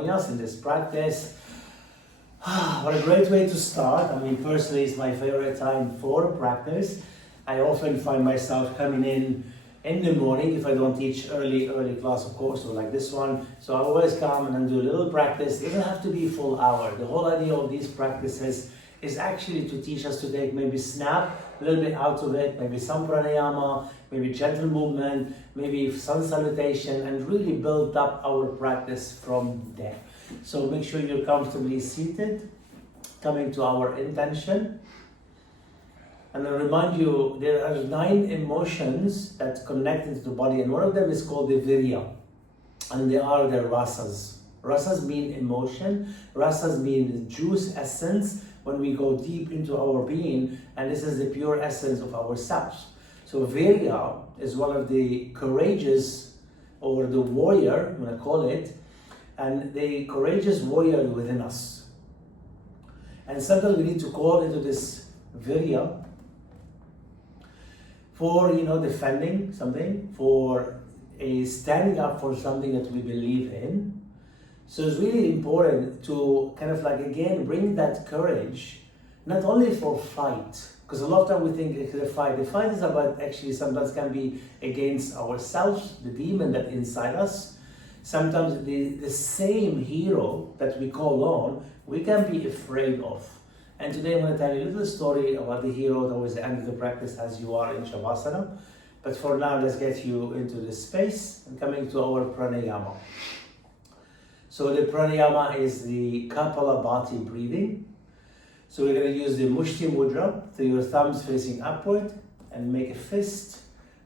joining us in this practice. What a great way to start. I mean, personally, it's my favorite time for practice. I often find myself coming in the morning if I don't teach early class, of course, or like this one. So I always come and then do a little practice. It doesn't have to be a full hour. The whole idea of these practices is actually to teach us to take maybe snap a little bit out of it, maybe some pranayama, maybe gentle movement, maybe sun salutation, and really build up our practice from there. So make sure you're comfortably seated, coming to our intention. And I remind you, there are 9 emotions that connect into the body, and one of them is called the Virya, and they are the rasas. Rasas mean emotion, rasas mean the juice, essence, when we go deep into our being, and this is the pure essence of ourselves. So Virya is one of the courageous, or the warrior, I'm going to call it, and the courageous warrior within us. And sometimes we need to call into this Virya for, defending something, for standing up for something that we believe in. So it's really important to kind of like, again, bring that courage, not only for fight, because a lot of time we think the fight is about, actually sometimes can be against ourselves, the demon that inside us. Sometimes the same hero that we call on, we can be afraid of. And today I'm going to tell you a little story about the hero towards the end of the practice as you are in Shavasana. But for now, let's get you into this space and coming to our pranayama. So the pranayama is the Kapalabhati breathing. So we're going to use the Mushti Mudra, so your thumbs facing upward, and make a fist,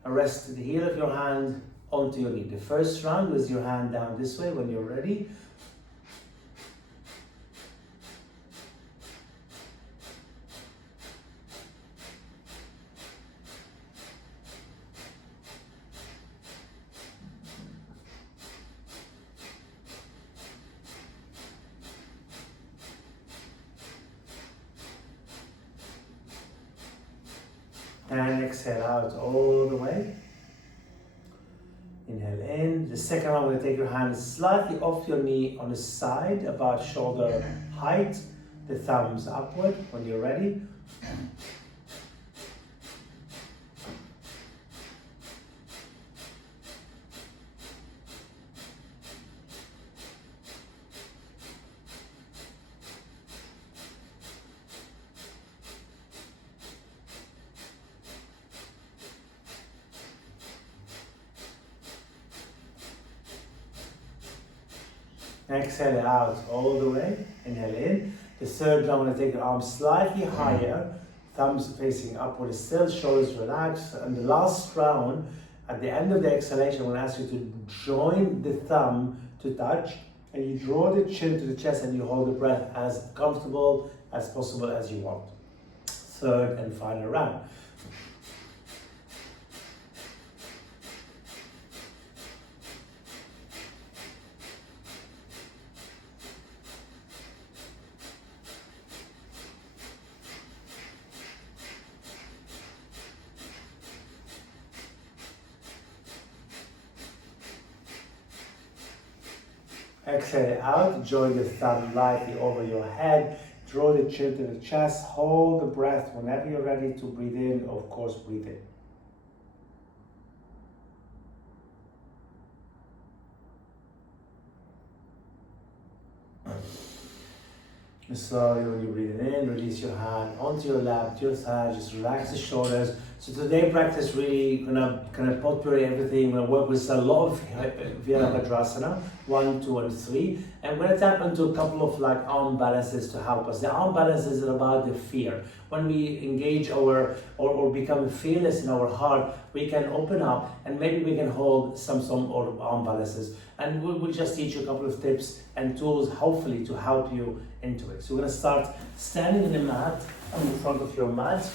and rest the heel of your hand onto your knee. The first round with your hand down this way when you're ready. And exhale out all the way. Inhale in. The second one, we're going to take your hand slightly off your knee on the side, about shoulder height. The thumbs upward when you're ready. Exhale out all the way. Inhale in. The third round, I'm going to take your arms slightly higher, thumbs facing upward still, shoulders relaxed. And the last round, at the end of the exhalation, I'm going to ask you to join the thumb to touch, and you draw the chin to the chest and you hold the breath as comfortable as possible as you want. Third and final round. Exhale out, join the thumb lightly over your head, draw the chin to the chest, hold the breath. Whenever you're ready to breathe in, of course, breathe in. Slowly, when you're breathing in, release your hand onto your lap, to your side, just relax the shoulders. So today practice really gonna kind of potpourri everything. We're gonna work with a lot of Virya Rasa, 1, 2, and 3. And we're gonna tap into a couple of like arm balances to help us. The arm balances are about the fear. When we engage or become fearless in our heart, we can open up and maybe we can hold some arm balances. And we'll just teach you a couple of tips and tools, hopefully, to help you into it. So we're gonna start standing in the mat, in front of your mat.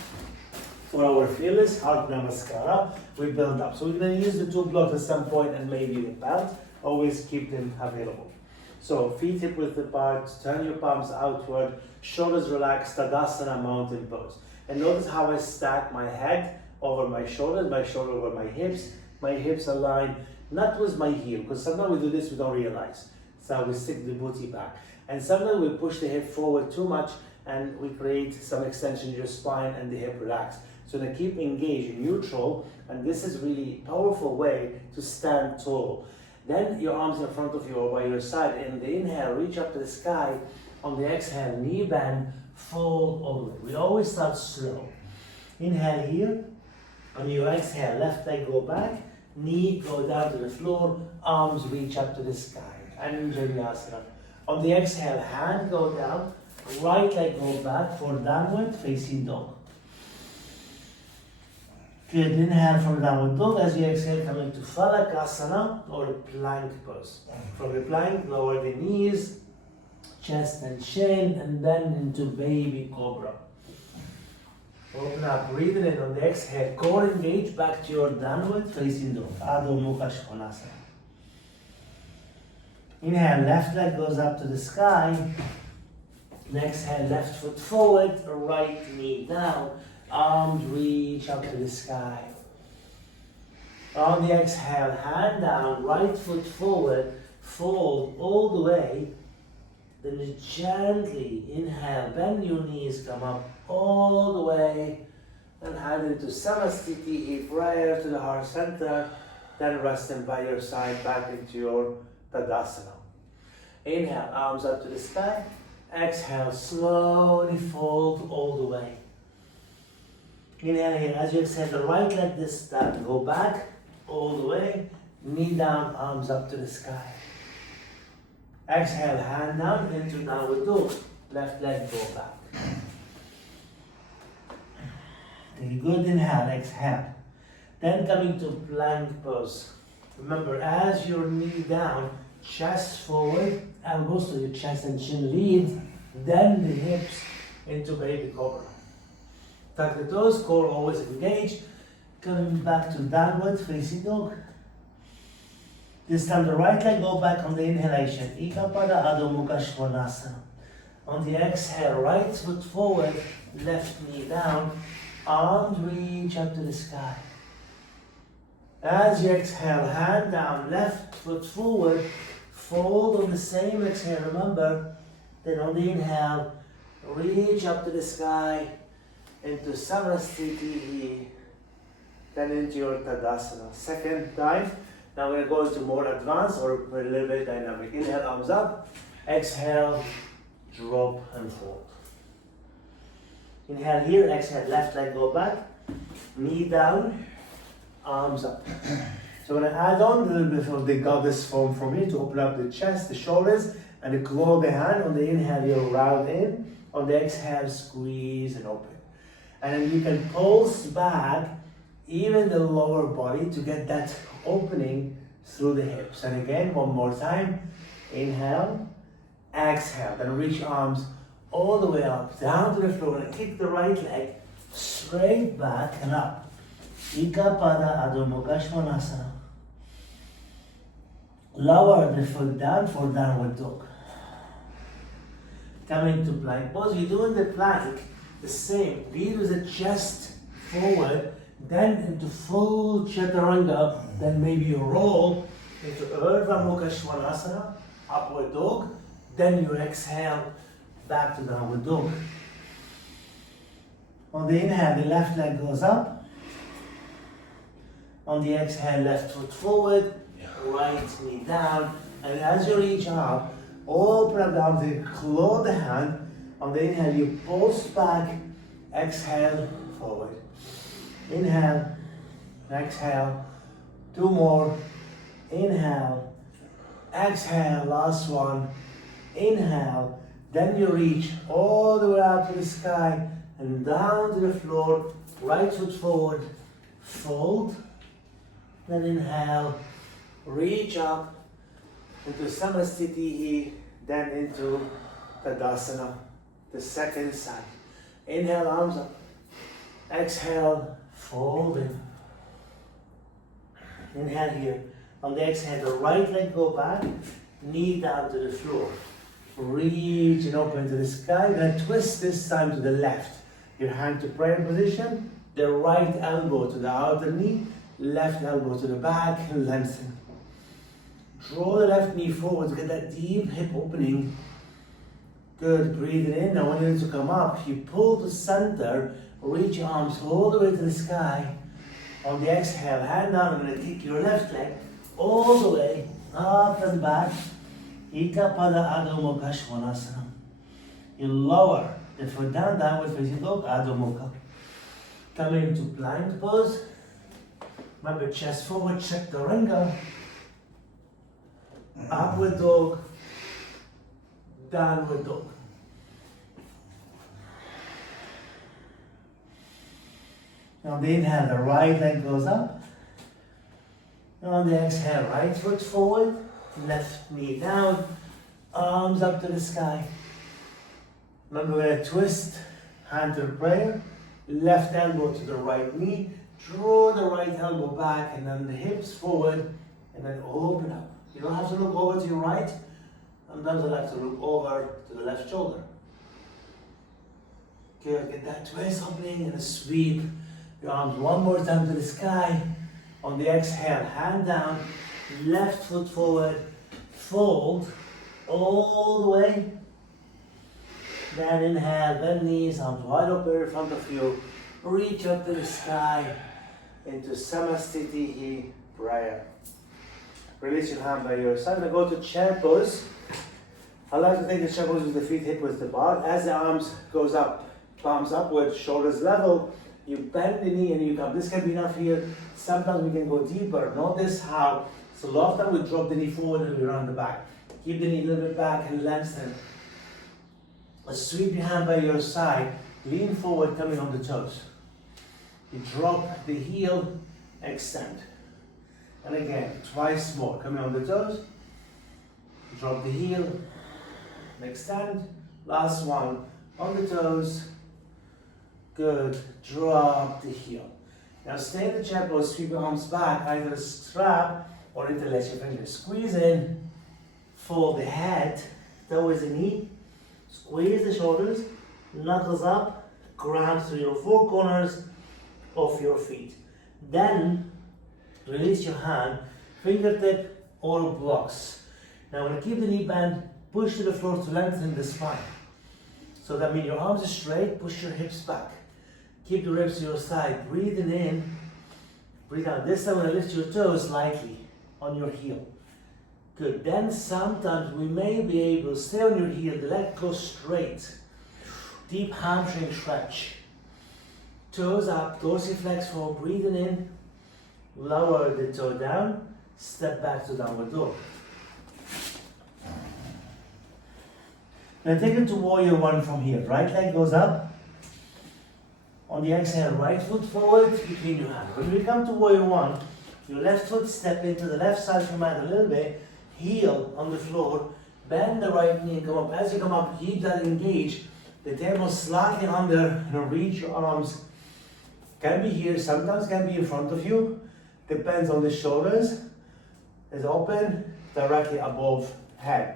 For our fearless heart namaskara, we build up. So we're going to use the 2 blocks at some point and maybe the belt. Always keep them available. So feet hip width apart, turn your palms outward, shoulders relaxed, Tadasana mountain pose. And notice how I stack my head over my shoulders, my shoulder over my hips align not with my heel, because sometimes we do this, we don't realize. So we stick the booty back. And sometimes we push the hip forward too much and we create some extension in your spine and the hip relax. So to keep engaged in neutral, and this is really a powerful way to stand tall. Then your arms in front of you or by your side. In the inhale, reach up to the sky. On the exhale, knee bend, fold all the way. We always start slow. Inhale here. On your exhale, left leg go back, knee go down to the floor, arms reach up to the sky. Anjaneyasana. On the exhale, hand go down, right leg go back for downward facing dog. Good, inhale from downward dog. As you exhale, come into Phalakasana or plank pose. From the plank, lower the knees, chest and chin, and then into baby cobra. Open up, breathing in on the exhale, core engage back to your downward facing dog. Adho Mukha Svanasana. Inhale, left leg goes up to the sky. Exhale, left foot forward, right knee down. Arms reach up to the sky. On the exhale, hand down, right foot forward, fold all the way. Then you gently inhale, bend your knees, come up all the way, and hand into Samasthiti prior to the heart center, then resting by your side back into your Tadasana. Inhale, arms up to the sky. Exhale, slowly fold all the way. Inhale here, as you exhale, the right leg this time, go back all the way, knee down, arms up to the sky. Exhale, hand down into downward dog. Left leg go back. Take a good inhale, exhale. Then coming to plank pose. Remember, as your knee down, chest forward, elbows to your chest and chin lead, then the hips into baby cobra. Tuck the toes, core always engaged. Coming back to downward facing dog. This time the right leg go back on the inhalation. Ikapada Adho Mukha Svanasana. On the exhale, right foot forward, left knee down. Arms reach up to the sky. As you exhale, hand down, left foot forward, fold on the same exhale, remember. Then on the inhale, reach up to the sky, into Samasthiti, then into your Tadasana. Second time, now we're going to more advanced or a little bit dynamic. Inhale, arms up, exhale, drop and fold. Inhale here, exhale, left leg go back, knee down, arms up. So I'm going to add on a little bit of the goddess form from here to open up the chest, the shoulders, and the claw of the hand. On the inhale, you round in. On the exhale, squeeze and open. And then you can pulse back even the lower body to get that opening through the hips. And again, one more time. Inhale, exhale. Then reach arms all the way up, down to the floor, and kick the right leg straight back and up. Ikapada Adho Mukha Svanasana. Lower the foot down for downward dog. Coming to plank pose. You're doing the plank the same. Lead with the chest forward, then into full chaturanga, then maybe you roll into Urdhva Mukha Svanasana, upward dog, then you exhale back to downward dog. On the inhale, the left leg goes up. On the exhale, left foot forward, right knee down, and as you reach up, open up down the claw the hand. On the inhale, you pulse back, exhale, forward. Inhale, exhale, two more. Inhale, exhale, last one. Inhale, then you reach all the way up to the sky and down to the floor, right foot forward, fold. Then inhale, reach up into Samasthiti, then into Tadasana, the second side. Inhale, arms up. Exhale, fold in. Inhale here. On the exhale, the right leg go back, knee down to the floor. Reach and open to the sky. Then twist this time to the left. Your hand to prayer position. The right elbow to the outer knee. Left elbow to the back and lengthen. Draw the left knee forward to get that deep hip opening. Good, breathing in. Now when you need to come up, you pull to center, reach your arms all the way to the sky. On the exhale, hand down, I'm going to take your left leg all the way up and back. Ika Pada Adho Mukha Svanasana. You lower the foot down, downward facing dog, Adho Mukha. Come into plank pose. Remember, chest forward, check the ringo. Upward dog, downward dog. On the inhale, the right leg goes up. On the exhale, right foot forward, left knee down, arms up to the sky. Remember, we're going to twist, hand to the prayer, left elbow to the right knee, draw the right elbow back, and then the hips forward, and then open up. You don't have to look over to your right. Sometimes I like to look over to the left shoulder. Good, get that twist opening and a sweep. Your arms one more time to the sky. On the exhale, hand down, left foot forward, fold all the way. Then inhale, bend knees, arms wide open in front of you. Reach up to the sky into Samastitihi prayer. Release your hand by your side. Now go to chair pose. I like to take the chair pose with the feet hip width apart. As the arms goes up, palms upward, shoulders level. You bend the knee and you come. This can be enough here. Sometimes we can go deeper. Notice how, so a lot of time we drop the knee forward and we round the back. Keep the knee a little bit back and lengthen. Sweep your hand by your side. Lean forward, coming on the toes. You drop the heel, extend. And again, twice more. Coming on the toes. Drop the heel, extend. Last one. On the toes. Good. Drop the heel. Now stay in the chair pose, sweep your arms back, either strap or interlace your fingers. Squeeze in, fold the head towards the knee, squeeze the shoulders, knuckles up, ground through your four corners of your feet. Then release your hand, fingertip or blocks. Now when you keep the knee bent, push to the floor to lengthen the spine. So that means your arms are straight, push your hips back. Keep the ribs to your side, breathing in, breathe out. This time when I lift your toes lightly on your heel. Good, then sometimes we may be able to stay on your heel, the leg goes straight. Deep hamstring stretch. Toes up, dorsiflex forward, breathing in, lower the toe down, step back to downward dog. Now take it to warrior one from here. Right leg goes up. On the exhale, right foot forward between your hands. When we come to warrior one, your left foot step into the left side of your mat a little bit, heel on the floor, bend the right knee and come up. As you come up, keep that engaged. The tailbone slightly under, and reach your arms. Can be here, sometimes can be in front of you. Depends on the shoulders. Is open, directly above head.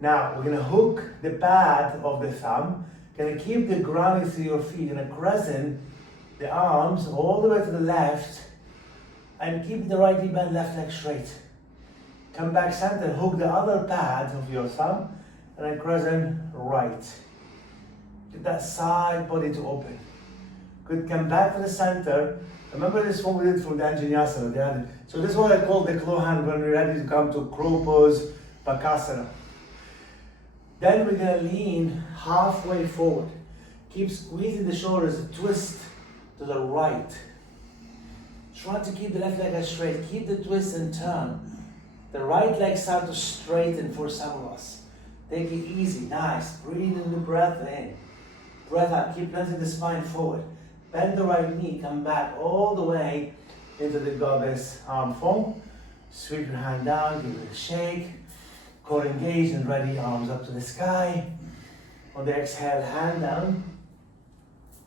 Now, we're gonna hook the pad of the thumb. Gonna keep the grounding through your feet in a crescent, the arms all the way to the left, and keep the right knee bent, left leg straight. Come back center, hook the other pad of your thumb, and then crescent right. Get that side body to open. Good, come back to the center. Remember this one we did from the Anjanyasana. So this is what I call the claw hand when we're ready to come to crow pose, Bakasana. Then we're gonna lean halfway forward. Keep squeezing the shoulders, twist to the right. Try to keep the left leg as straight. Keep the twist and turn. The right leg start to straighten for some of us. Take it easy, nice. Breathe in the breath in. Breath out, keep letting the spine forward. Bend the right knee, come back all the way into the goddess arm form. Sweep your hand down, give it a shake. Core engaged and ready, arms up to the sky. On the exhale, hand down.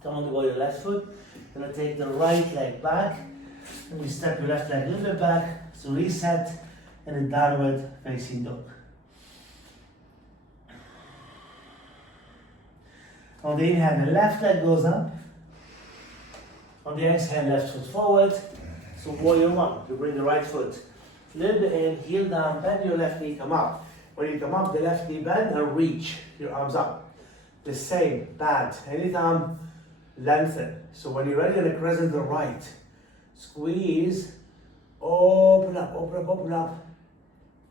Come on to go your left foot. Gonna take the right leg back. And you step your left leg a little bit back. So reset in a downward facing dog. On the inhale, the left leg goes up. On the exhale, left foot forward. So warrior one, you bring the right foot little bit in, heel down, bend your left knee, come up. When you come up, the left knee bend and reach your arms up. The same, bad. Anytime, lengthen. So when you're ready on a crescent to the right, squeeze, open up, open up, open up.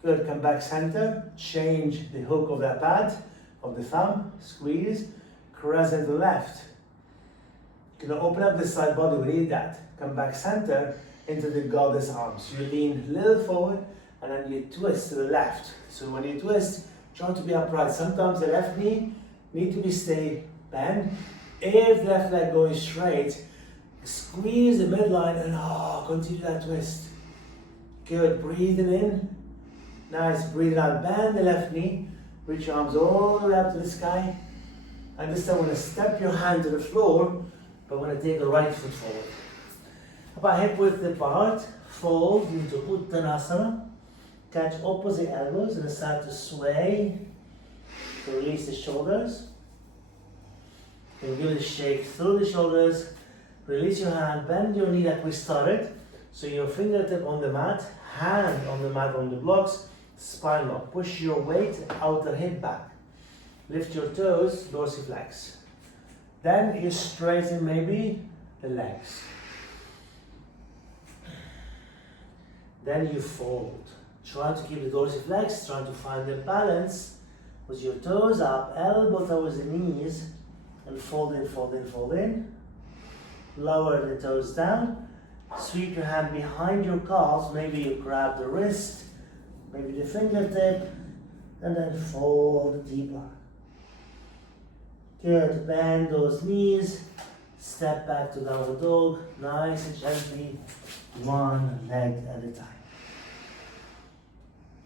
Good, come back center, change the hook of that pad, of the thumb, squeeze, crescent to the left. You're gonna open up the side body, we need that. Come back center into the goddess arms. You lean a little forward and then you twist to the left. So when you twist, try to be upright. Sometimes the left knee need to be stay bent. If the left leg going straight, squeeze the midline and continue that twist. Good, breathing in. Nice, breathing out, bend the left knee. Reach your arms all the way up to the sky. And this time I'm going to step your hand to the floor, but I'm going to take the right foot forward. About hip width apart, fold into Uttanasana. Catch opposite elbows and start to sway to release the shoulders. And give it a shake through the shoulders. Release your hand, bend your knee like we started. So your fingertip on the mat, hand on the mat on the blocks, spine lock. Push your weight, outer hip back. Lift your toes, dorsiflex. Then you straighten maybe the legs. Then you fold. Try to keep the dorsiflex, try to find the balance with your toes up, elbow towards the knees, and fold in, fold in, fold in. Lower the toes down. Sweep your hand behind your calves. Maybe you grab the wrist, maybe the fingertip, and then fold deeper. Good, bend those knees. Step back to downward dog, nice and gently, one leg at a time.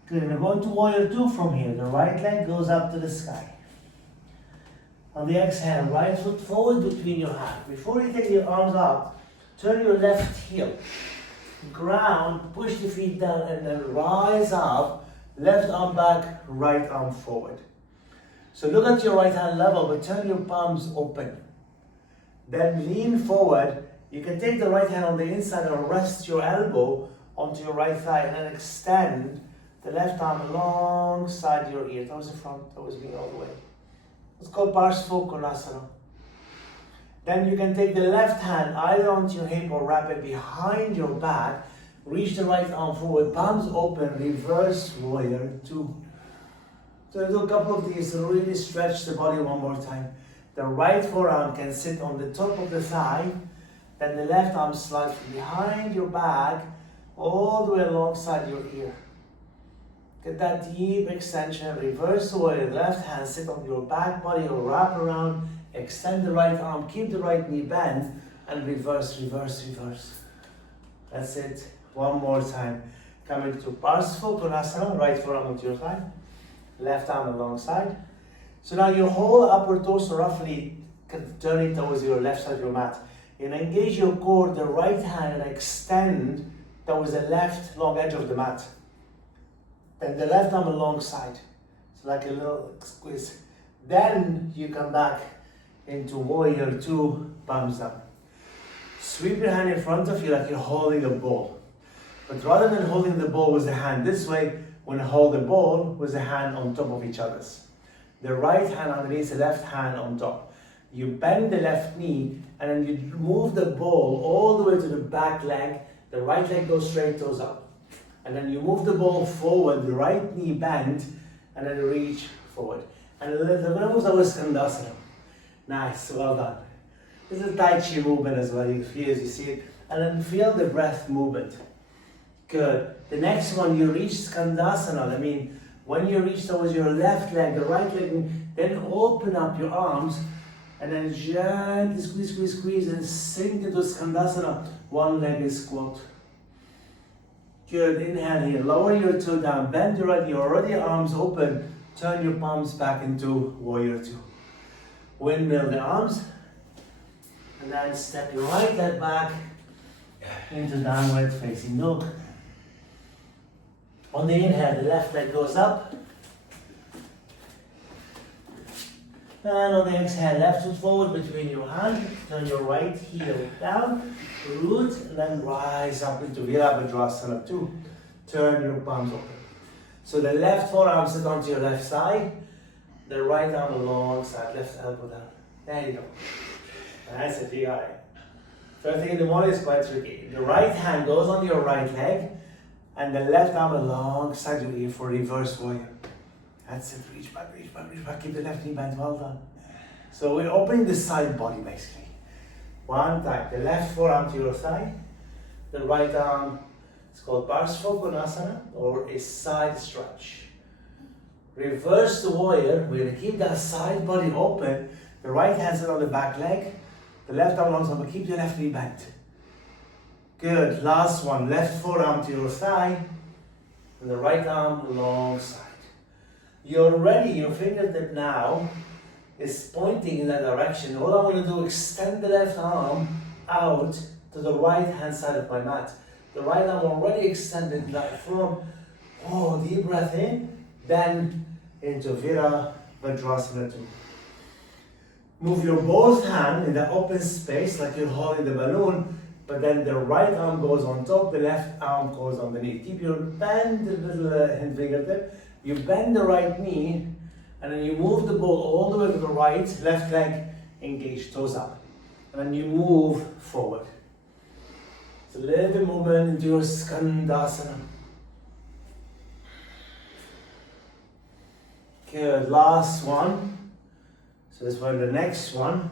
Good, we're going to warrior two from here. The right leg goes up to the sky. On the exhale, right foot forward between your hands. Before you take your arms up, turn your left heel. Ground, push the feet down and then rise up. Left arm back, right arm forward. So look at your right hand level, but turn your palms open. Then lean forward. You can take the right hand on the inside and rest your elbow onto your right thigh and then extend the left arm alongside your ear. Towards the front, towards me all the way. It's called Parsvakonasana. Then you can take the left hand either onto your hip or wrap it behind your back. Reach the right arm forward, palms open, reverse warrior two. So do a couple of these to really stretch the body one more time. The right forearm can sit on the top of the thigh. Then the left arm slides from behind your back all the way alongside your ear. Get that deep extension, reverse warrior. Left hand sit on your back body or wrap around. Extend the right arm, keep the right knee bent, and reverse, reverse, reverse. That's it. One more time. Coming to Parsvakonasana, right forearm onto your thigh. Left arm alongside. So now your whole upper torso roughly turning towards your left side of your mat. And engage your core, the right hand, and extend towards the left long edge of the mat. Then the left arm alongside. It's like a little squeeze. Then you come back into warrior two, palms down. Sweep your hand in front of you like you're holding a ball. But rather than holding the ball with the hand this way, when I hold the ball with the hand on top of each other's. The right hand underneath the left hand on top. You bend the left knee and then you move the ball all the way to the back leg. The right leg goes straight, toes up. And then you move the ball forward, the right knee bent, and then reach forward. And the levels that was Skandasana. Nice, well done. This is a Tai Chi movement as well, you feel as you see it. And then feel the breath movement. Good. The next one, you reach Skandasana. I mean, when you reach towards your left leg, the right leg, then open up your arms and then gently squeeze, squeeze, squeeze and sink into Skandasana. One leg is squat. Good. Inhale here. Lower your toe down. Bend your right knee. Already arms open. Turn your palms back into warrior two. Windmill the arms. And then step your right leg back into downward facing dog. On the inhale, the left leg goes up. And on the exhale, left foot forward between your hands. Turn your right heel down. Root and then rise up into Virabhadrasana 2. turn your palms open. So the left forearm sit onto your left side, the right arm alongside, left elbow down. There you go. That's it, you got it. First thing in the morning is quite tricky. The right hand goes on your right leg, and the left arm alongside your ear for reverse warrior. That's it, reach back, reach back, reach back, keep the left knee bent, well done. So we're opening the side body basically. One time, the left forearm to your side, the right arm, it's called Parsvakonasana, or a side stretch. Reverse the warrior, we're going to keep that side body open, the right hand sit on the back leg, the left arm alongside, but keep your left knee bent. Good, last one, left forearm to your side, and the right arm alongside. You're ready, your fingertip now is pointing in that direction. All I'm going to do, extend the left arm out to the right hand side of my mat. The right arm already extended like from, deep breath in, then into Virya Rasa 2. Move your both hand in the open space like you're holding the balloon, but then the right arm goes on top, the left arm goes underneath. Keep your bend the little hand fingertip. You bend the right knee, and then you move the ball all the way to the right, left leg engaged, toes up. And then you move forward. It's a little bit movement into your Skandasana. Good, last one. So this one, the next one.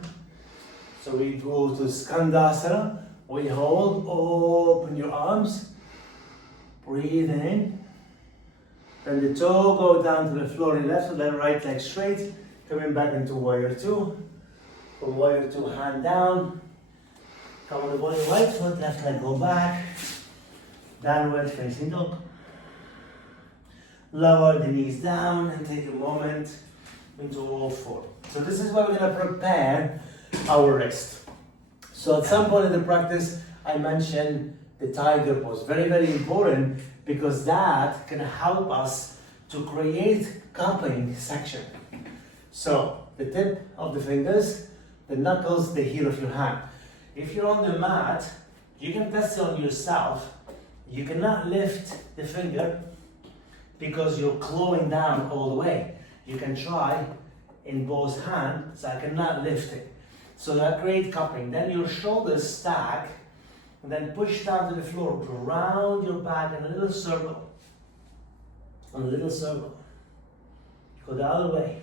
So we go to Skandasana. We hold, open your arms. Breathe in. Then the toe go down to the floor in left, so then right leg straight. Coming back into warrior 2. From warrior 2, hand down. Come on the body, right foot, left leg go back. Downward facing dog. Lower the knees down and take a moment into all four. So this is where we're going to prepare our wrist. So at some point in the practice, I mentioned the tiger pose. Very, very important, because that can help us to create cupping section. So the tip of the fingers, the knuckles, the heel of your hand. If you're on the mat, you can test it on yourself. You cannot lift the finger because you're clawing down all the way. You can try in both hands, so I cannot lift it. So that creates cupping. Then your shoulders stack, and then push down to the floor, round your back in a little circle. A little circle. Go the other way.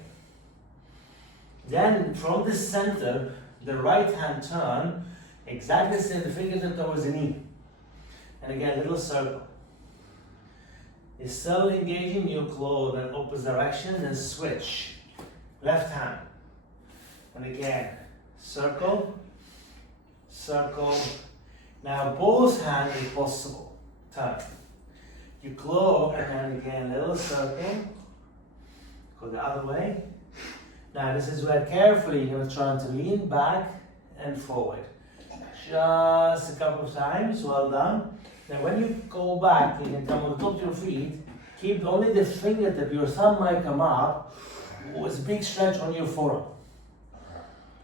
Then from the center, the right hand turn, exactly the same, the fingertip towards the knee. And again, little circle. You're still engaging your claw in opposite direction, and switch. Left hand. And again, circle, circle. Now both hands if possible. Turn. You claw, and then again, little circle. Go the other way. Now this is where carefully you're going to try to lean back and forward. Just a couple of times, well done. Then when you go back, you can come on the top of your feet. Keep only the fingertip, your thumb might come up with a big stretch on your forearm.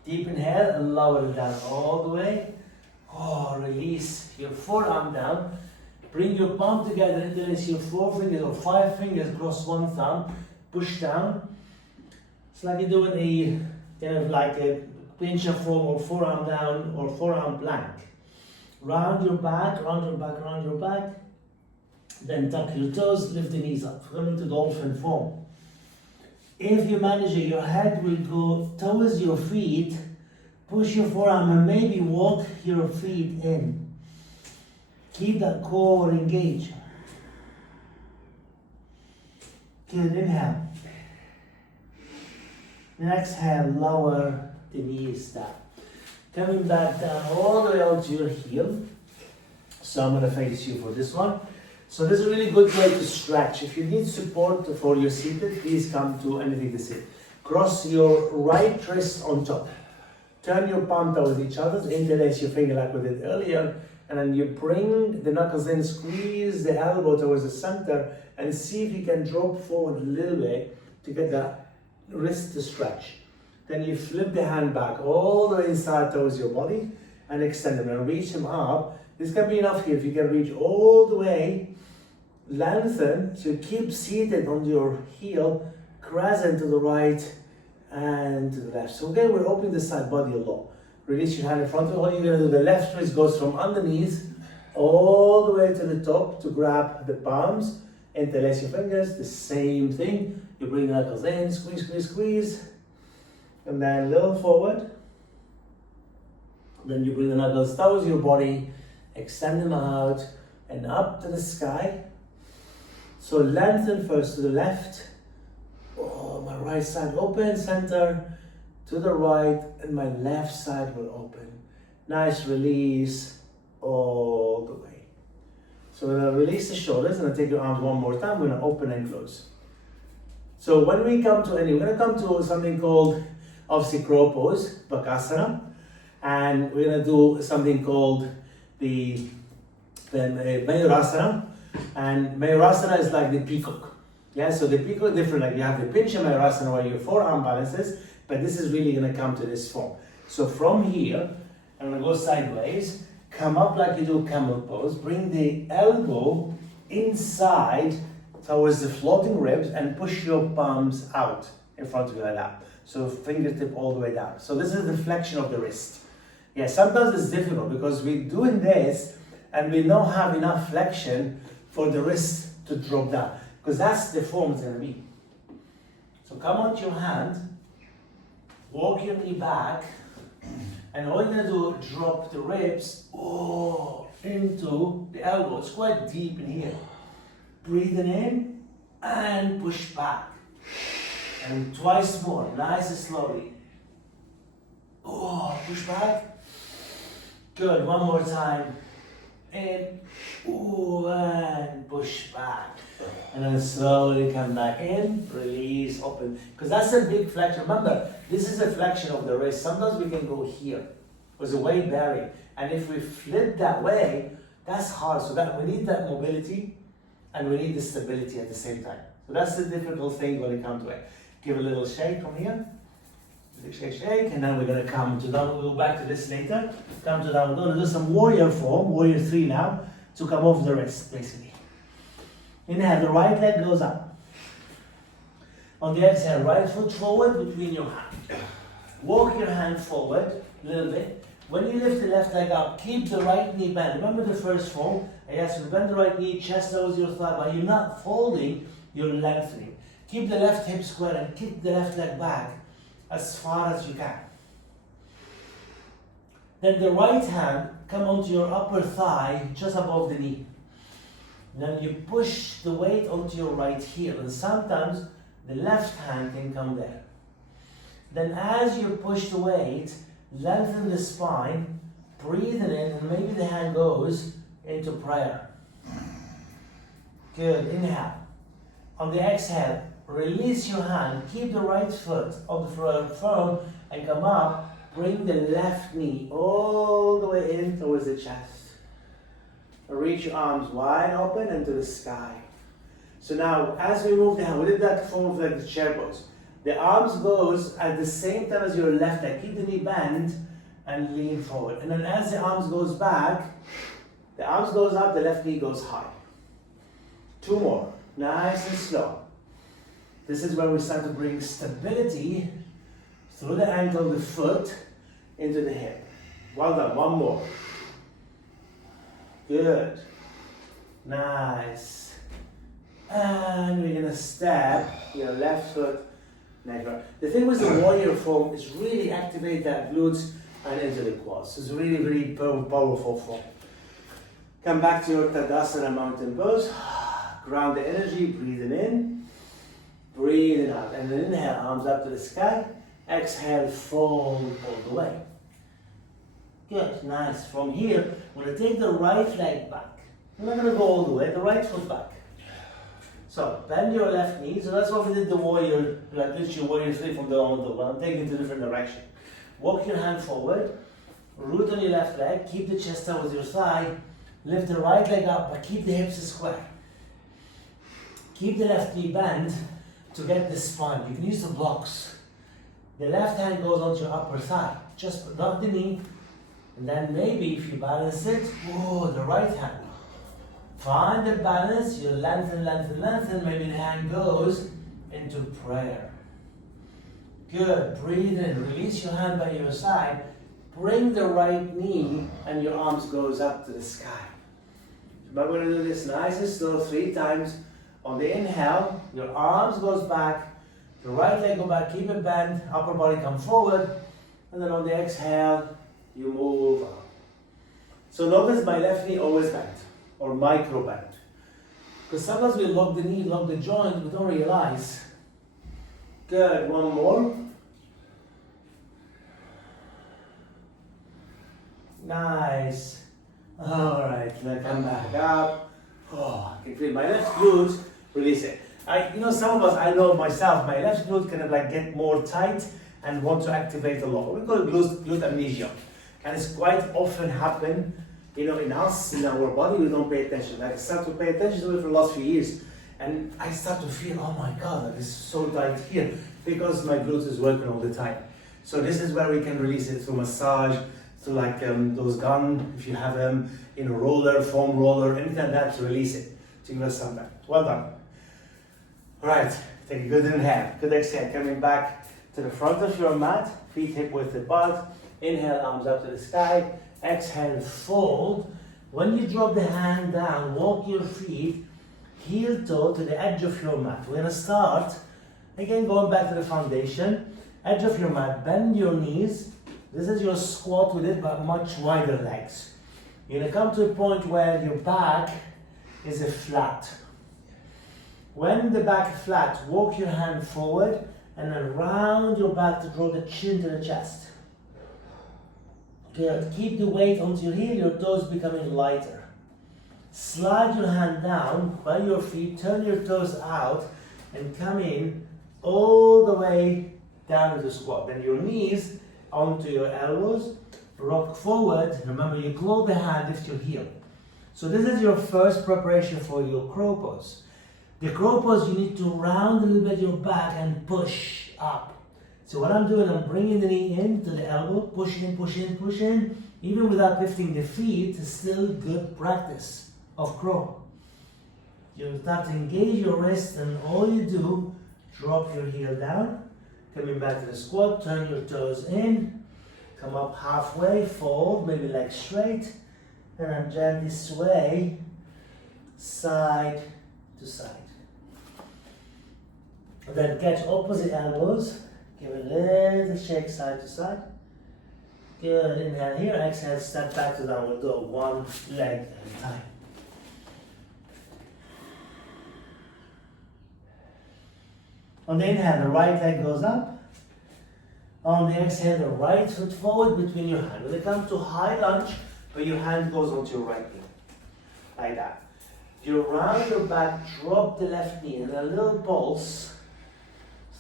Deep inhale and lower it down all the way. Release your forearm down. Bring your palm together, interlace your 4 fingers or 5 fingers across one thumb. Push down. It's like you're doing a kind of like a pincher form or forearm down or forearm plank. Round your back, round your back, round your back. Then tuck your toes, lift the knees up. Come into dolphin form. If you manage it, your head will go towards your feet. Push your forearm and maybe walk your feet in. Keep that core engaged. Good, inhale. And exhale, lower the knees down. Coming back down all the way onto your heel. So I'm going to face you for this one. So this is a really good way to stretch. If you need support for your seated, please come to anything to sit. Cross your right wrist on top. Turn your palm towards each other. Interlace your finger like we did earlier. And then you bring the knuckles in, squeeze the elbow towards the center, and see if you can drop forward a little bit to get the wrist to stretch. Then you flip the hand back all the way inside towards your body and extend them and reach them up. This can be enough here. If you can reach all the way, lengthen, so keep seated on your heel, crescent to the right and to the left. So again, we're opening the side body a lot. Release your hand in front of you. All you're going to do, the left wrist goes from underneath all the way to the top to grab the palms, interlace your fingers, the same thing. You bring the knuckles in, squeeze, squeeze, squeeze, and then a little forward. Then you bring the knuckles towards your body, extend them out and up to the sky. So lengthen first to the left. Oh, my right side open, center to the right, and my left side will open. Nice release all the way. So we're gonna release the shoulders and I'll take your arms one more time. We're gonna open and close. So when we come to we're gonna come to something called obviously crow pose, Bakasana, and we're gonna do something called the Virya Rasa, and Virya Rasa is like the peacock. Yeah, so the peacock is different. Like you have the pinch and Virya Rasa where your forearm balances, but this is really gonna come to this form. So from here, I'm gonna go sideways, come up like you do camel pose, bring the elbow inside towards the floating ribs and push your palms out in front of you like that. So fingertip all the way down. So this is the flexion of the wrist. Yeah, sometimes it's difficult because we're doing this and we don't have enough flexion for the wrist to drop down, because that's the form it's gonna be. So come onto your hand, walk your knee back, and all you're gonna do, drop the ribs into the elbow. It's quite deep in here. Breathing in and push back. And twice more, nice and slowly. Push back. Good, one more time. In, and push back. And then slowly come back in, release, open. Because that's a big flexion. Remember, this is a flexion of the wrist. Sometimes we can go here. There's a weight bearing. And if we flip that way, that's hard. So that we need that mobility and we need the stability at the same time. So that's the difficult thing when it comes to it. Give a little shake from here. Shake, and then we're going to come to down. We'll go back to this later. Come to down. We're going to do some warrior form, warrior 3 now, to come off the wrist, basically. Inhale, the right leg goes up. On the exhale, right foot forward between your hands. Walk your hand forward a little bit. When you lift the left leg up, keep the right knee bent. Remember the first form? Yes, you bend the right knee, chest towards your thigh, but you're not folding, you're lengthening. Keep the left hip square and kick the left leg back as far as you can. Then the right hand, come onto your upper thigh, just above the knee. Then you push the weight onto your right heel, and sometimes the left hand can come there. Then as you push the weight, lengthen the spine, breathe in, and maybe the hand goes into prayer. Good, inhale. On the exhale, release your hand, keep the right foot on the floor firm, and come up. Bring the left knee all the way in towards the chest. Reach your arms wide open into the sky. So now, as we move the hand, we did that form of like the chair pose. The arms goes at the same time as your left leg. Keep the knee bent and lean forward. And then as the arms goes back, the arms goes up, the left knee goes high. 2 more, nice and slow. This is where we start to bring stability through the ankle, the foot, into the hip. Well done, 1 more. Good. Nice. And we're gonna step your left foot, neck right. The thing with the warrior form is really activate that glutes and into the quads. It's a really, really powerful form. Come back to your Tadasana mountain pose. Ground the energy, breathing in, breathing out. And then inhale, arms up to the sky. Exhale, fold all the way. Good, nice. From here, we're going to take the right leg back. We're not going to go all the way, the right foot back. So, bend your left knee. So that's what we did the warrior, like this, your warrior 3 from the on but I'm taking it to a different direction. Walk your hand forward, root on your left leg, keep the chest out with your thigh, lift the right leg up, but keep the hips square. Keep the left knee bent to get the spine. You can use the blocks. The left hand goes onto your upper thigh, just not the knee. And then maybe if you balance it, the right hand. Find the balance, you lengthen, lengthen, lengthen, maybe the hand goes into prayer. Good, breathe in, release your hand by your side, bring the right knee and your arms goes up to the sky. But we're going to do this nice and slow 3 times. On the inhale, your arms goes back, the right leg go back, keep it bent, upper body come forward, and then on the exhale, you move up. So notice my left knee always bent, or micro bent. Because sometimes we lock the knee, lock the joint, we don't realize. Good, one more. Nice. All right, now come back up. Oh, I can feel my left glute, release it. Some of us, I know myself, my left glute kind of like get more tight and want to activate a lot. We call it glute amnesia. And it's quite often happen, in us, in our body, we don't pay attention. I start to pay attention to it for the last few years. And I start to feel, oh my God, this is so tight here because my glute is working all the time. So this is where we can release it through massage, through like those gun, if you have them, roller, foam roller, anything like that to release it, to give us some time. Well done. All right, take a good inhale, good exhale, coming back to the front of your mat, feet hip width apart. Inhale, arms up to the sky. Exhale, fold. When you drop the hand down, walk your feet heel toe to the edge of your mat. We're gonna start, again going back to the foundation, edge of your mat, bend your knees. This is your squat with it, but much wider legs. You're gonna come to a point where your back is a flat. When the back is flat, walk your hand forward and then round your back to draw the chin to the chest. Good. Keep the weight onto your heel, your toes becoming lighter. Slide your hand down by your feet, turn your toes out and come in all the way down to the squat. Then your knees onto your elbows, rock forward. Remember, you close the hand, lift your heel. So this is your first preparation for your crow pose. The crow pose, you need to round a little bit your back and push up. So what I'm doing, I'm bringing the knee in to the elbow, push in, push in, push in. Even without lifting the feet, it's still good practice of crow. You start to engage your wrist and all you do, drop your heel down, coming back to the squat, turn your toes in, come up halfway, fold, maybe legs straight, and then gently sway side to side. And then catch opposite elbows, give a little shake side to side. Good, inhale here, exhale, step back to downward dog, one leg at a time. On the inhale, the right leg goes up. On the exhale, the right foot forward between your hands. When you come to high lunge, but your hand goes onto your right knee, like that. You round your back, drop the left knee, and a little pulse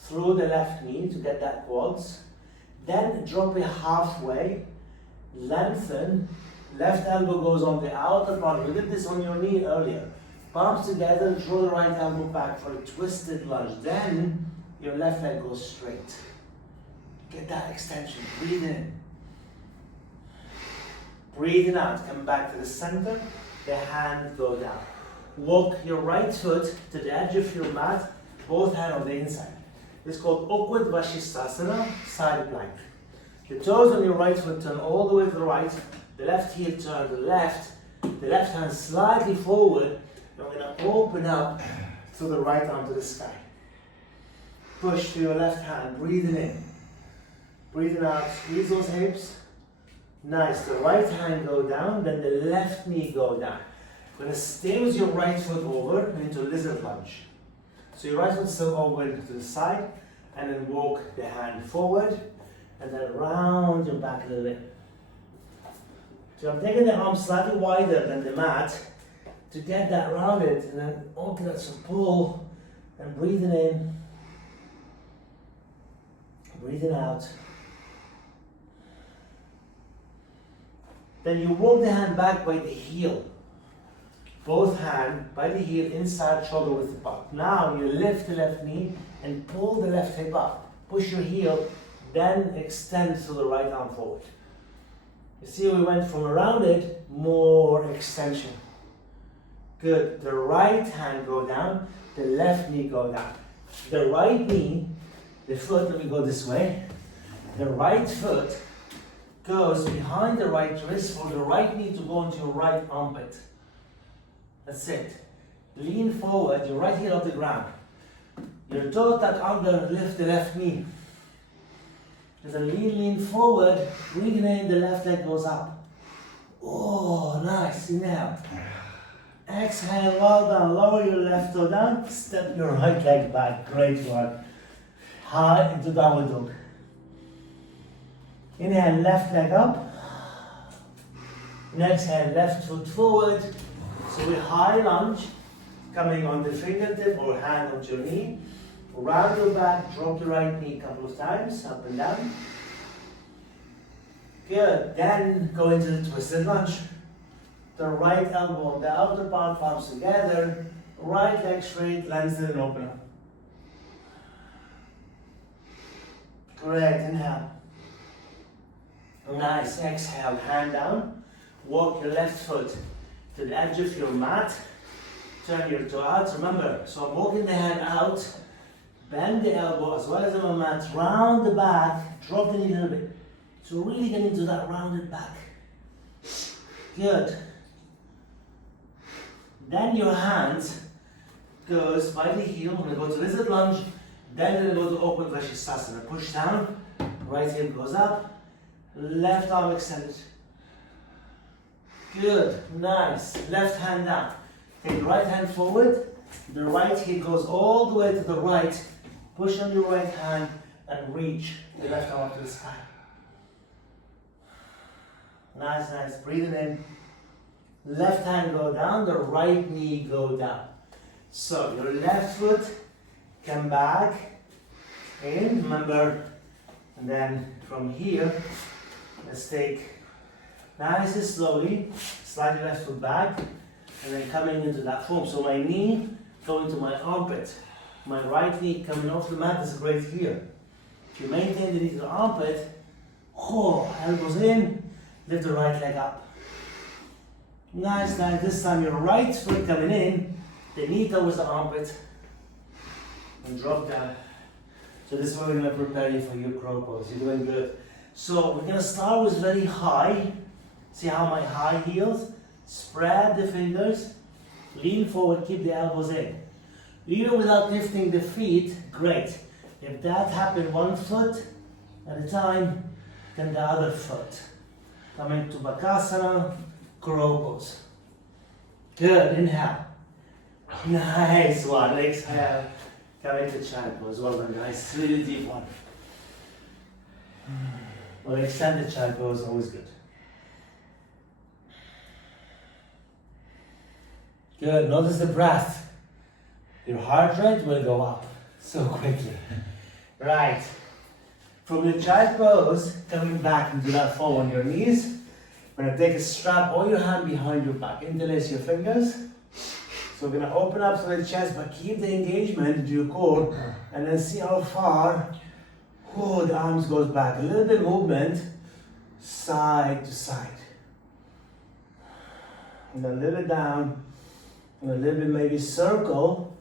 through the left knee to get that quads. Then drop it halfway, lengthen, left elbow goes on the outer part. We did this on your knee earlier. Palms together, draw the right elbow back for a twisted lunge. Then your left leg goes straight. Get that extension, breathe in. Breathing out, come back to the center, the hand go down. Walk your right foot to the edge of your mat, both hands on the inside. It's called awkward Vashisthasana, side plank. The toes on your right foot turn all the way to the right, the left heel turn to the left hand slightly forward, and we're going to open up to the right arm to the sky. Push to your left hand, breathing in. Breathing out, squeeze those hips. Nice, the right hand go down, then the left knee go down. We're going to stay with your right foot over into lizard lunge. So your right foot still over to the side, and then walk the hand forward, and then round your back a little bit. So I'm taking the arm slightly wider than the mat to get that rounded, and then open up some pull, and breathing in, breathing out. Then you walk the hand back by the heel. Both hands by the heel, inside shoulder width apart. Now you lift the left knee and pull the left hip up. Push your heel, then extend through the right arm forward. You see we went from a rounded, more extension. Good. The right hand go down, the left knee go down. The right knee, the foot, let me go this way. The right foot goes behind the right wrist for the right knee to go into your right armpit. That's it. Lean forward, your right heel off the ground. Your toe that under, lift the left knee. As I lean forward, bring it in, the left leg goes up. Oh, nice, inhale. Exhale, well done, lower your left toe down, step your right leg back, great one. High into downward dog. Inhale, left leg up. And exhale, left foot forward. So we high lunge, coming on the fingertip or hand onto your knee. Round your back, drop the right knee a couple of times, up and down. Good, then go into the twisted lunge. The right elbow on the outer part, palms together. Right leg straight, lengthen and open up. Great, inhale. Nice, exhale, hand down. Walk your left foot to the edge of your mat. Turn your toe out, remember, so I'm walking the hand out. Bend the elbow as well as on my mat, round the back, drop the knee a little bit. So really get into that rounded back. Good. Then your hands goes by the heel, I'm going to go to lizard lunge, then we're going to go to open Vashisthasana. Push down, right hip goes up, left arm extended. Good, nice. Left hand down. Take the right hand forward, the right heel goes all the way to the right. Push on your right hand and reach the left arm up to the sky. Nice, nice. Breathing in. Left hand go down, the right knee go down. So your left foot, come back in, remember, and then from here, let's take nice and slowly, slide your left foot back, and then coming into that form. So my knee going to my armpit. My right knee coming off the mat is great here. If you maintain the knee to the armpit, elbows in, lift the right leg up. Nice, nice. This time your right foot coming in, the knee towards the armpit, and drop down. So this is what we're going to prepare you for your crow pose. You're doing good. So we're going to start with very high. See how my high heels? Spread the fingers, lean forward, keep the elbows in. Even without lifting the feet, great. If that happened one foot at a time, then the other foot. Coming to Bakasana, crow pose. Good, inhale. Nice one, exhale. Coming to child pose, well done guys, really deep one. Well, extended child pose, always good. Good, notice the breath. Your heart rate will go up so quickly. Right. From your child pose, coming back into that form on your knees. We're going to take a strap or your hand behind your back. Interlace your fingers. So we're going to open up to the chest, but keep the engagement into your core. And then see how far the arms goes back. A little bit movement, side to side. And then a little bit down. And a little bit maybe circle.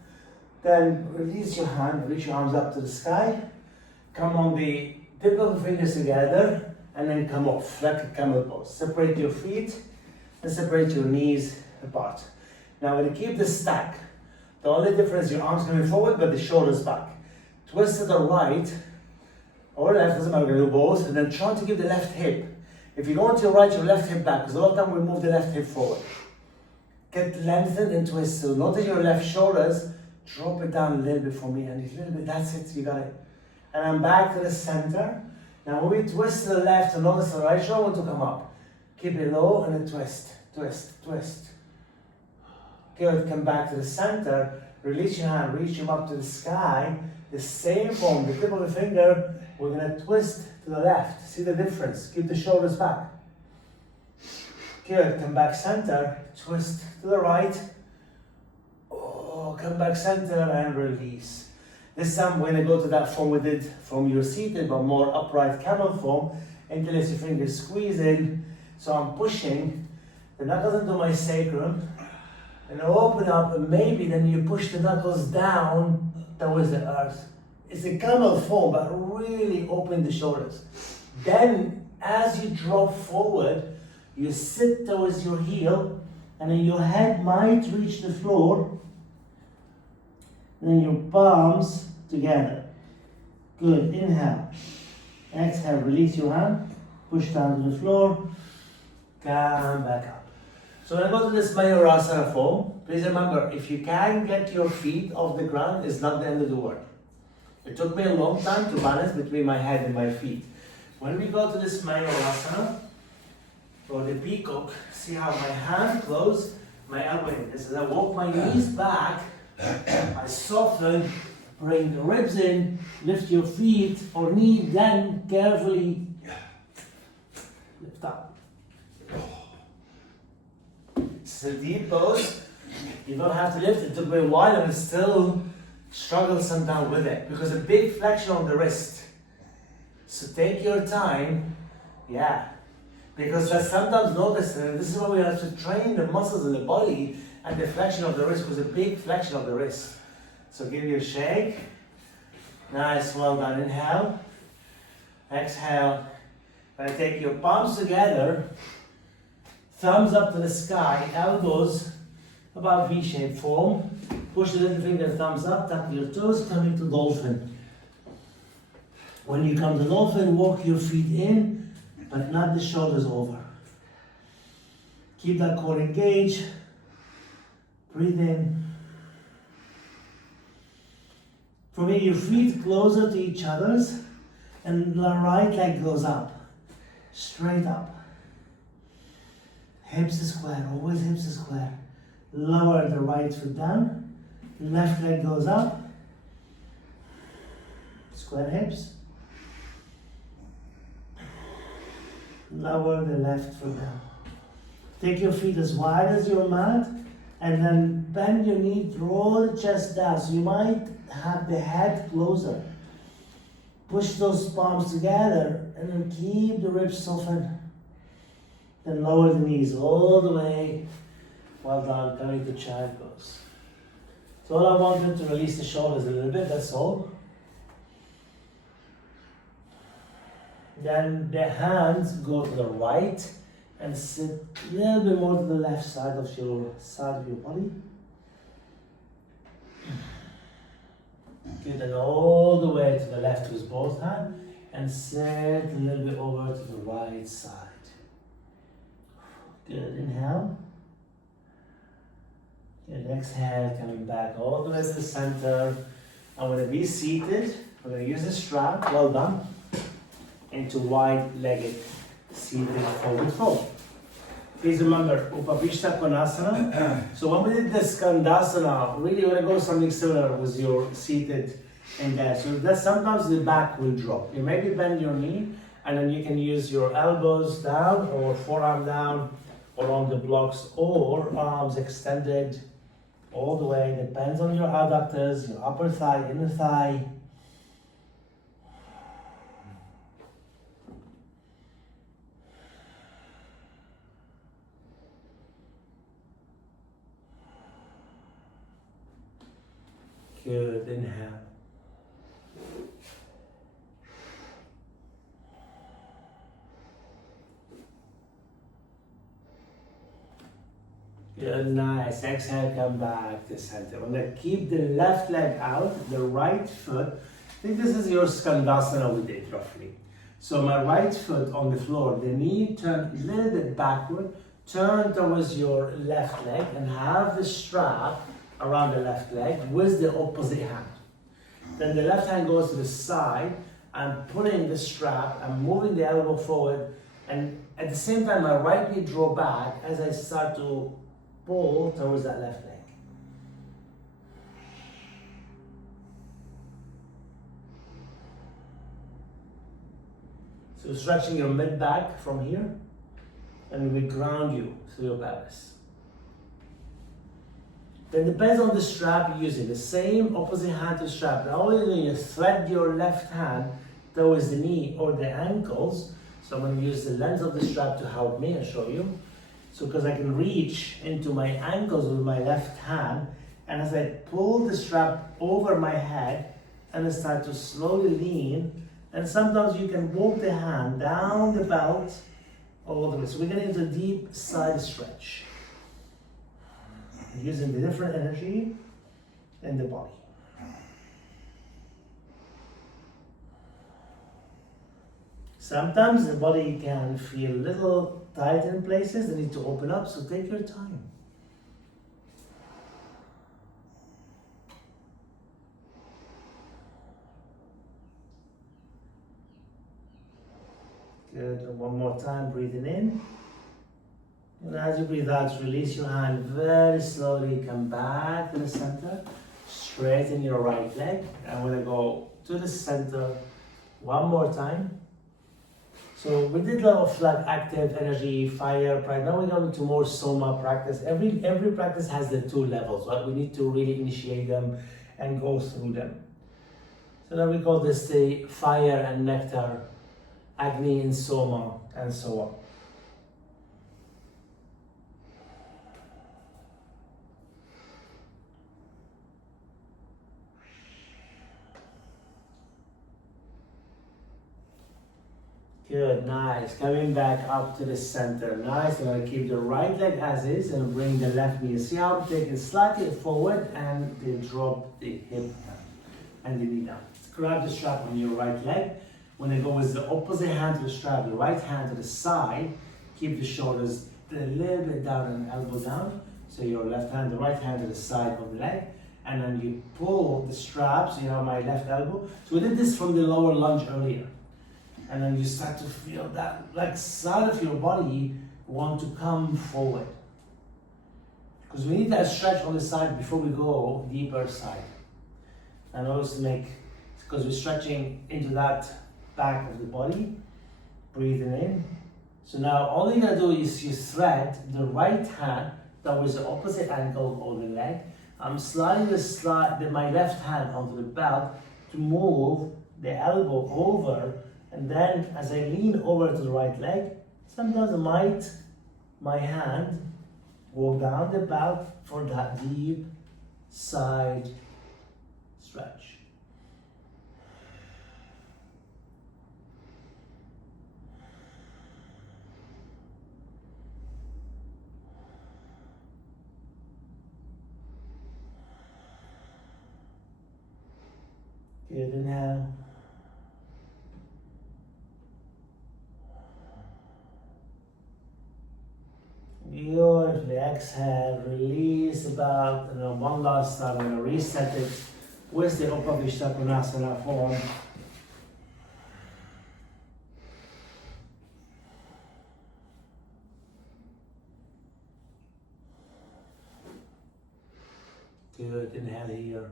Then release your hand, reach your arms up to the sky. Come on the tip of the fingers together and then come off like a camel pose. Separate your feet and separate your knees apart. Now we're going to keep the stack. The only difference is your arms coming forward but the shoulders back. Twist to the right or left, doesn't matter, we're going to do both. And then try to keep the left hip. If you go on to your right, your left hip back, because a lot of time we move the left hip forward. Get lengthened and twist. So notice your left shoulders. Drop it down a little bit for me, and a little bit, that's it, you got it. And I'm back to the center. Now when we twist to the left, and notice the right shoulder to come up. Keep it low and then twist, twist, twist. Good, come back to the center. Release your hand, reach them up to the sky. The same form, the tip of the finger, we're gonna twist to the left. See the difference? Keep the shoulders back. Good, come back center, twist to the right. Come back center and release. This time we're going to go to that form we did from your seated but more upright camel form. Interlace your fingers, squeeze in. So I'm pushing the knuckles into my sacrum. and open up, and maybe then you push the knuckles down towards the earth. It's a camel form, but really open the shoulders. Then, as you drop forward, you sit towards your heel, and then your head might reach the floor, and then your palms together. Good, inhale. Exhale, release your hand, push down to the floor, come back up. So when I go to this Virya Rasa form, please remember, if you can get your feet off the ground, it's not the end of the world. It took me a long time to balance between my head and my feet. When we go to this Virya Rasa, or the peacock, see how my hand close, my elbow in. As I walk my knees back, I soften, bring the ribs in, lift your feet or knee, then carefully lift up. It's a deep pose. You don't have to lift it. It took me a while and I still struggle sometimes with it because a big flexion on the wrist. So take your time, because I sometimes notice, and this is why we have to train the muscles in the body and the flexion of the wrist, because a big flexion of the wrist. So give you a shake. Nice, well done. Inhale. Exhale. And take your palms together, thumbs up to the sky, elbows about V-shaped form. Push the little finger, thumbs up, tap your toes, coming to dolphin. When you come to dolphin, walk your feet in, but not the shoulders over. Keep that core engaged. Breathe in. From here, your feet closer to each other's, and the right leg goes up, straight up. Hips is square, always hips is square. Lower the right foot down, left leg goes up, square hips. Lower the left foot down. Take your feet as wide as your mat, and then bend your knee, draw the chest down. So you might have the head closer. Push those palms together, and then keep the ribs softened. Then lower the knees all the way. Well done, coming to child pose. So all I wanted to release the shoulders a little bit, that's all. Then the hands go to the right and sit a little bit more to the left side of your body. Good, and all the way to the left with both hands, and sit a little bit over to the right side. Good, inhale. Good, exhale, coming back all the way to the center. I'm going to be seated. We're going to use a strap, well done, into wide-legged seated forward fold. Please remember, Upavishta Konasana. So when we did the Skandasana, really we're going to go something similar with your seated in there. So that sometimes the back will drop. You maybe bend your knee, and then you can use your elbows down or forearm down or on the blocks, or arms extended all the way. Depends on your adductors, your upper thigh, inner thigh. Good, inhale. Good, nice. Exhale, come back to center. I'm going to keep the left leg out, the right foot. I think this is your Skandasana we did roughly. So my right foot on the floor, the knee turned a little bit backward, turn towards your left leg, and have the strap around the left leg with the opposite hand. Then the left hand goes to the side. I'm pulling the strap, I'm moving the elbow forward, and at the same time my right knee draw back as I start to pull towards that left leg. So stretching your mid back from here, and we ground you through your pelvis. Then depends on the strap you're using. The same opposite hand to strap. Not only do you thread your left hand towards the knee or the ankles, so I'm going to use the length of the strap to help me and show you. So because I can reach into my ankles with my left hand, and as I pull the strap over my head and I start to slowly lean, and sometimes you can walk the hand down the belt all the way. So we're getting into a deep side stretch, using the different energy in the body. Sometimes the body can feel a little tight in places, they need to open up, so take your time. Good, and one more time, breathing in. And as you breathe out, release your hand very slowly, come back to the center, straighten your right leg. I'm gonna go to the center one more time. So we did a lot of like active energy, fire, pride. Now we're going to more soma practice. Every practice has the two levels, right? We need to really initiate them and go through them. So now we call this the fire and nectar, Agni and soma, and so on. Good, nice. Coming back up to the center. Nice. I'm going to keep the right leg as is and bring the left knee. See how I'm taking slightly forward and then drop the hip down and the knee down. Grab the strap on your right leg. When I go with the opposite hand to the strap, the right hand to the side, keep the shoulders a little bit down and elbow down. So your left hand, the right hand to the side of the leg. And then you pull the strap, so you have my left elbow. So we did this from the lower lunge earlier. And then you start to feel that like side of your body want to come forward. Because we need that stretch on the side before we go deeper side. And also because we're stretching into that back of the body, breathing in. So now all you're gonna do is you thread the right hand towards the opposite ankle or the leg. I'm sliding my left hand onto the belt to move the elbow over. And then as I lean over to the right leg, sometimes my hand walk down the belt for that deep side stretch. Good, inhale. Beautifully exhale, release about, one last time. I'm going to reset it with the Upavishtakonasana form. Good, inhale here.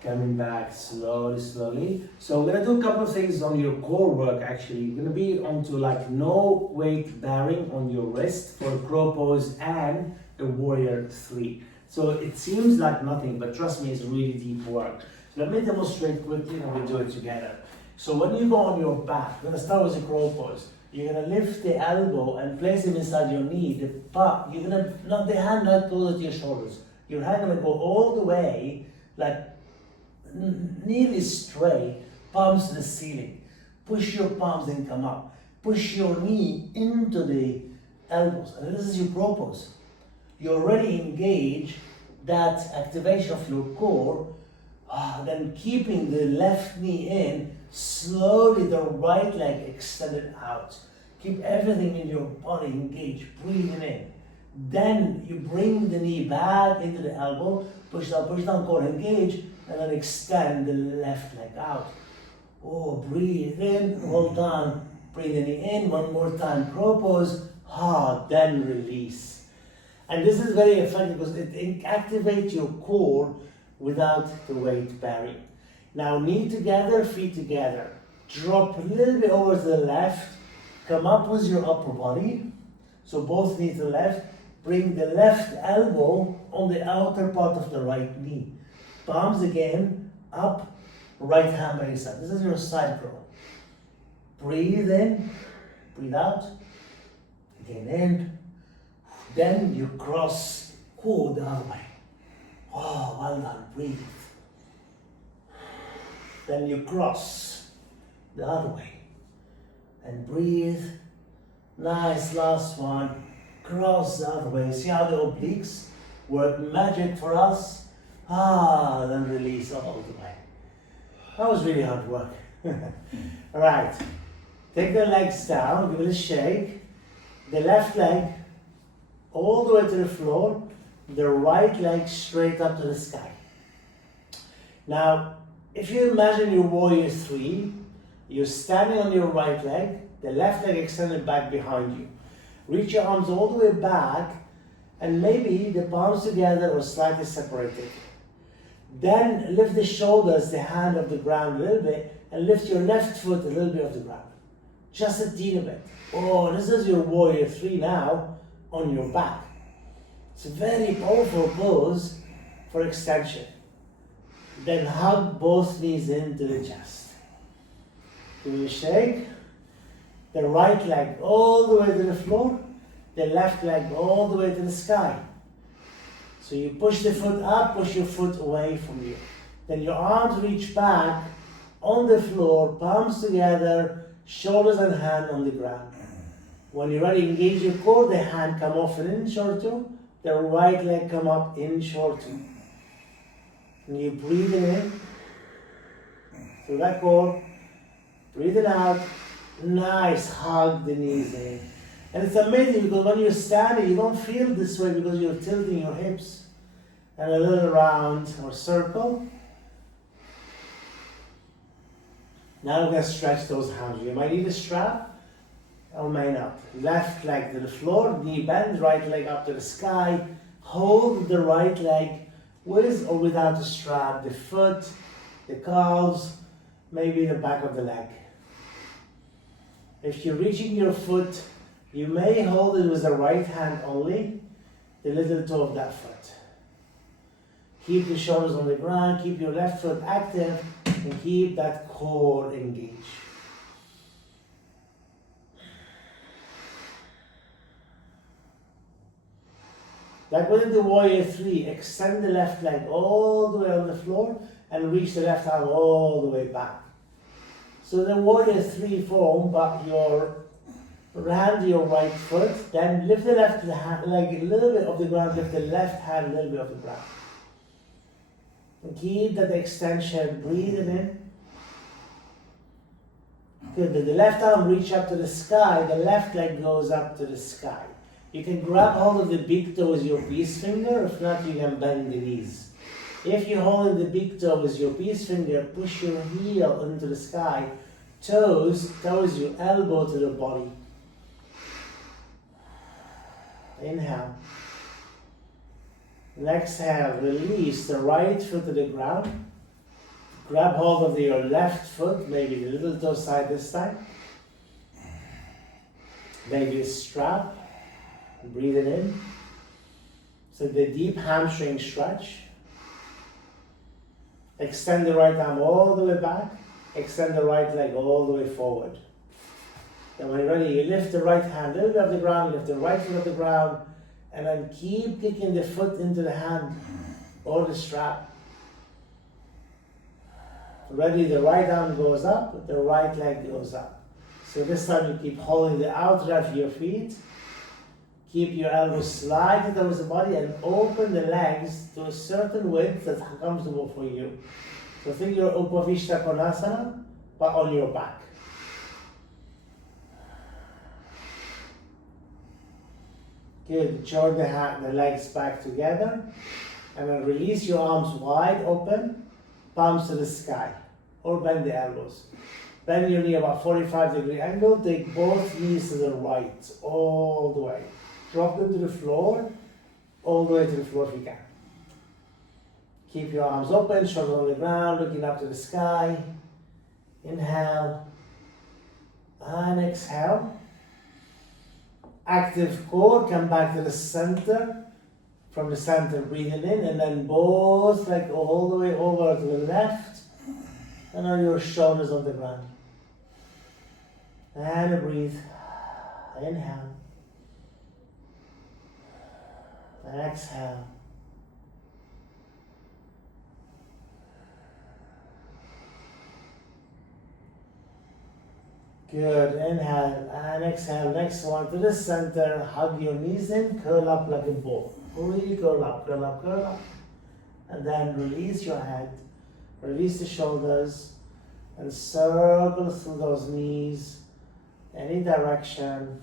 Coming back slowly. So we're gonna do a couple of things on your core work actually. We're gonna be onto like no weight bearing on your wrist for crow pose and a warrior 3. So it seems like nothing, but trust me, it's really deep work. So let me demonstrate quickly and we'll do it together. So when you go on your back, we're gonna start with a crow pose. You're gonna lift the elbow and place it inside your knee. You're gonna not the hand not closer to your shoulders. Your hand gonna go all the way like nearly straight, palms to the ceiling. Push your palms and come up. Push your knee into the elbows. And this is your crow pose. You already engage that activation of your core. Then keeping the left knee in, slowly the right leg extended out. Keep everything in your body engaged, breathing in. Then you bring the knee back into the elbow, push down, core engage, and then extend the left leg out. Breathe in, hold on, breathe the knee in, one more time, crow pose, then release. And this is very effective because it activates your core without the weight bearing. Now knee together, feet together. Drop a little bit over to the left, come up with your upper body, so both knees to the left, bring the left elbow on the outer part of the right knee. Palms again, up, right hand by your side. This is your side crawl. Breathe in, breathe out. Again in. Then you cross the other way. Oh, well done. Breathe. Then you cross the other way. And breathe. Nice, last one. Cross the other way. See how the obliques work magic for us? Then release all the way. That was really hard work. Alright. Take the legs down, give it a shake. The left leg all the way to the floor. The right leg straight up to the sky. Now, if you imagine your warrior 3, you're standing on your right leg, the left leg extended back behind you. Reach your arms all the way back and maybe the palms together or slightly separated. Then lift the shoulders, the hand off the ground a little bit and lift your left foot a little bit off the ground. Just a teeny bit. Oh, this is your warrior 3 now on your back. It's a very powerful pose for extension. Then hug both knees into the chest. Give it a shake. The right leg all the way to the floor. The left leg all the way to the sky. So you push the foot up, push your foot away from you. Then your arms reach back on the floor, palms together, shoulders and hand on the ground. When you're ready, engage your core, the hand come off an inch or two, the right leg come up inch or two. And you breathe in through that core, breathe it out, nice, hug the knees in. And it's amazing because when you're standing, you don't feel this way because you're tilting your hips. And a little round or circle. Now we're going to stretch those hands. You might need a strap or may not. Left leg to the floor, knee bend, right leg up to the sky. Hold the right leg with or without a strap. The foot, the calves, maybe the back of the leg. If you're reaching your foot, you may hold it with the right hand only, the little toe of that foot. Keep your shoulders on the ground, keep your left foot active, and keep that core engaged. Like within the warrior 3, extend the left leg all the way on the floor and reach the left arm all the way back. So the warrior 3 form, but your hand to your right foot, then lift the left leg a little bit off the ground, lift the left hand a little bit off the ground. And keep that extension, breathe it in. Good, the left arm reach up to the sky, the left leg goes up to the sky. You can grab hold of the big toe with your peace finger, if not you can bend the knees. If you're holding the big toe with your peace finger, push your heel into the sky, toes your elbow to the body. Inhale. And exhale, release the right foot to the ground. Grab hold of your left foot, maybe the little toe side this time. Maybe a strap. Breathe it in. So the deep hamstring stretch. Extend the right arm all the way back. Extend the right leg all the way forward. Then when you're ready, you lift the right hand a little bit off the ground, lift the right foot off the ground, and then keep kicking the foot into the hand or the strap. Ready, the right arm goes up, the right leg goes up. So this time you keep holding the outer of your feet. Keep your elbows slightly towards the body and open the legs to a certain width that's comfortable for you. So think your Upavishta Konasana, but on your back. Good, join the legs back together and then release your arms wide open, palms to the sky, or bend the elbows. Bend your knee about 45-degree angle, take both knees to the right, all the way. Drop them to the floor, all the way to the floor if you can. Keep your arms open, shoulders on the ground, looking up to the sky. Inhale and exhale. Active core, come back to the center. From the center, breathing in, and then both legs all the way over to the left And on your shoulders on the ground. And breathe. Inhale. And exhale. Good. Inhale and exhale. Next one to the center. Hug your knees in. Curl up like a ball. Really curl up, curl up, curl up. And then release your head. Release the shoulders. And circle through those knees. Any direction.